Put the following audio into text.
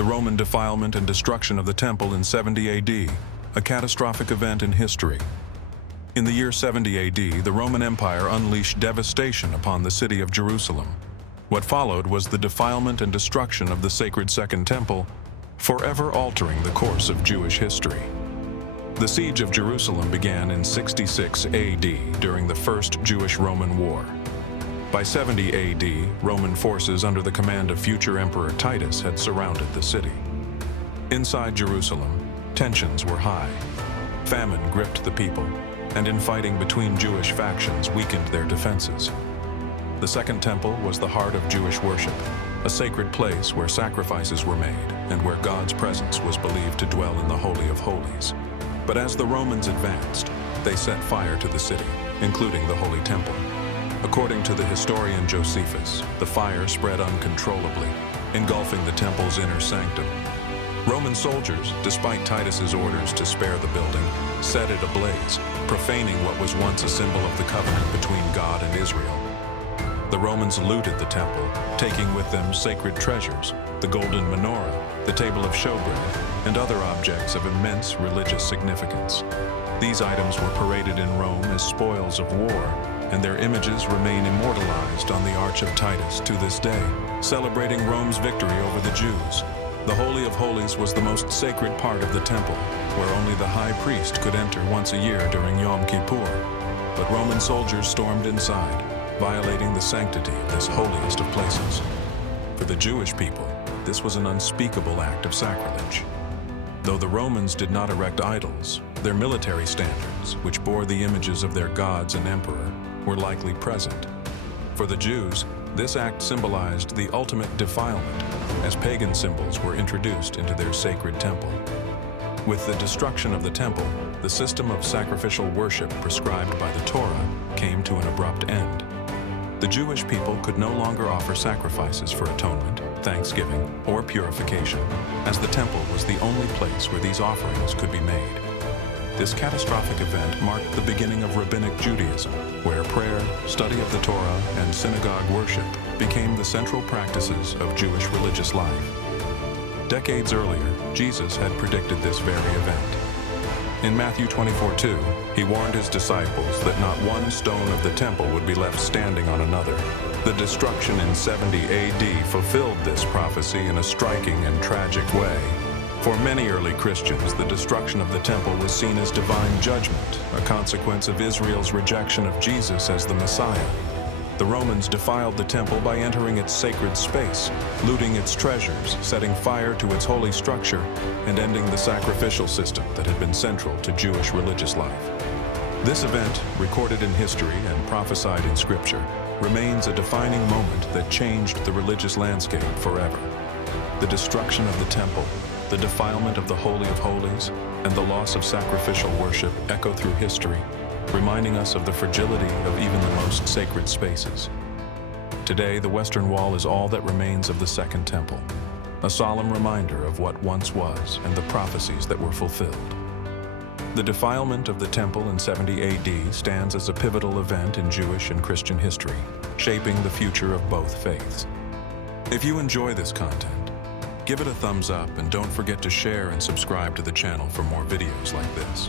The Roman defilement and destruction of the temple in 70 AD, a catastrophic event in history. In the year 70 AD, the Roman Empire unleashed devastation upon the city of Jerusalem. What followed was the defilement and destruction of the sacred Second Temple, forever altering the course of Jewish history. The siege of Jerusalem began in 66 AD during the First Jewish-Roman War. By 70 AD, Roman forces under the command of future Emperor Titus had surrounded the city. Inside Jerusalem, tensions were high. Famine gripped the people, and infighting between Jewish factions weakened their defenses. The Second Temple was the heart of Jewish worship, a sacred place where sacrifices were made and where God's presence was believed to dwell in the Holy of Holies. But as the Romans advanced, they set fire to the city, including the Holy Temple. According to the historian Josephus, the fire spread uncontrollably, engulfing the temple's inner sanctum. Roman soldiers, despite Titus's orders to spare the building, set it ablaze, profaning what was once a symbol of the covenant between God and Israel. The Romans looted the temple, taking with them sacred treasures, the golden menorah, the table of showbread, and other objects of immense religious significance. These items were paraded in Rome as spoils of war, and their images remain immortalized on the Arch of Titus to this day, celebrating Rome's victory over the Jews. The Holy of Holies was the most sacred part of the temple, where only the high priest could enter once a year during Yom Kippur. But Roman soldiers stormed inside, violating the sanctity of this holiest of places. For the Jewish people, this was an unspeakable act of sacrilege. Though the Romans did not erect idols, their military standards, which bore the images of their gods and emperor, were likely present. For the Jews, this act symbolized the ultimate defilement, as pagan symbols were introduced into their sacred temple. With the destruction of the temple, the system of sacrificial worship prescribed by the Torah came to an abrupt end. The Jewish people could no longer offer sacrifices for atonement, thanksgiving, or purification, as the temple was the only place where these offerings could be made. This catastrophic event marked the beginning of Rabbinic Judaism, where prayer, study of the Torah, and synagogue worship became the central practices of Jewish religious life. Decades earlier, Jesus had predicted this very event. In Matthew 24:2, he warned his disciples that not one stone of the temple would be left standing on another. The destruction in 70 AD fulfilled this prophecy in a striking and tragic way. For many early Christians, the destruction of the temple was seen as divine judgment, a consequence of Israel's rejection of Jesus as the Messiah. The Romans defiled the temple by entering its sacred space, looting its treasures, setting fire to its holy structure, and ending the sacrificial system that had been central to Jewish religious life. This event, recorded in history and prophesied in Scripture, remains a defining moment that changed the religious landscape forever. The destruction of the temple, the defilement of the Holy of Holies, and the loss of sacrificial worship echo through history, reminding us of the fragility of even the most sacred spaces. Today, the Western Wall is all that remains of the Second Temple, a solemn reminder of what once was and the prophecies that were fulfilled. The defilement of the temple in 70 AD stands as a pivotal event in Jewish and Christian history, shaping the future of both faiths. If you enjoy this content, give it a thumbs up and don't forget to share and subscribe to the channel for more videos like this.